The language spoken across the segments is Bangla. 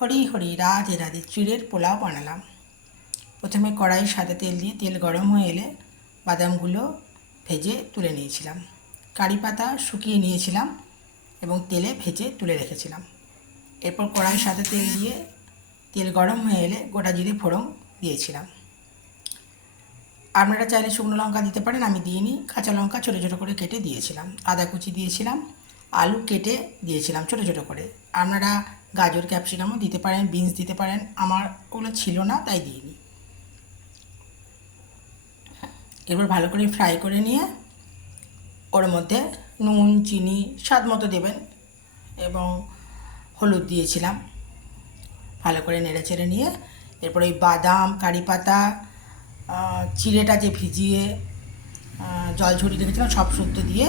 হরি হরি রাধে রাধে চিড়ের পোলাও বানালাম। প্রথমে কড়াইয়ের সাদা তেল দিয়ে তেল গরম হয়ে এলে বাদামগুলো ভেজে তুলে নিয়েছিলাম। কারি পাতা শুকিয়ে নিয়েছিলাম এবং তেলে ভেজে তুলে রেখেছিলাম। এরপর কড়াইয়ের সাদা তেল দিয়ে তেল গরম হয়ে এলে গোটা জিরে ফোড়ন দিয়েছিলাম। আপনারা চাইলে শুকনো লঙ্কা দিতে পারেন, আমি দিইনি। কাঁচা লঙ্কা ছোটো ছোটো করে কেটে দিয়েছিলাম, আদা কুচি দিয়েছিলাম, আলু কেটে দিয়েছিলাম ছোটো ছোটো করে। আপনারা গাজর ক্যাপসিকামও দিতে পারেন, বিনস দিতে পারেন, আমার ওগুলো ছিল না তাই দিইনি। এরপর ভালো করে ফ্রাই করে নিয়ে ওর মধ্যে নুন চিনি স্বাদ মতো দেবেন এবং হলুদ দিয়েছিলাম। ভালো করে নেড়ে চেড়ে নিয়ে এরপর ওই বাদাম, কারি পাতা, চিড়েটা যে ভিজিয়ে জল ঝরিয়ে রেখেছিলাম সব শুদ্ধ দিয়ে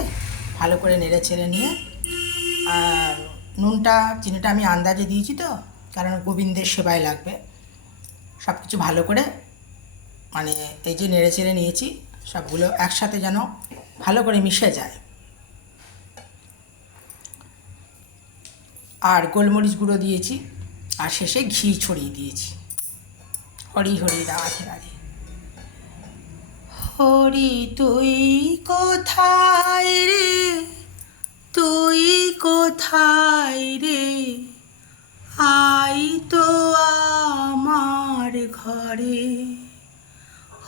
ভালো করে নেড়ে চেড়ে নিয়ে, আর নুনটা চিনিটা আমি আন্দাজে দিয়েছি তো, কারণ গোবিন্দের সেবায় লাগবে। সব কিছু ভালো করে মানে এই যে নেড়ে চেড়ে নিয়েছি, সবগুলো একসাথে যেন ভালো করে মিশে যায়। আর গোলমরিচ গুঁড়ো দিয়েছি, আর শেষে ঘি ছড়িয়ে দিয়েছি। হরি হরি রাধে রাধে। হরি তুই কোথায় রে, তুই কোথায় রে, আই তো আমার ঘরে।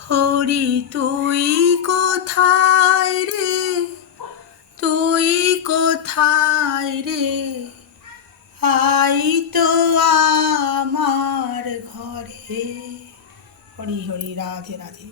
হরি তুই কোথায় রে, তুই কোথায় রে, আই তো আমার ঘরে। হরি হরি রাধে রাধে।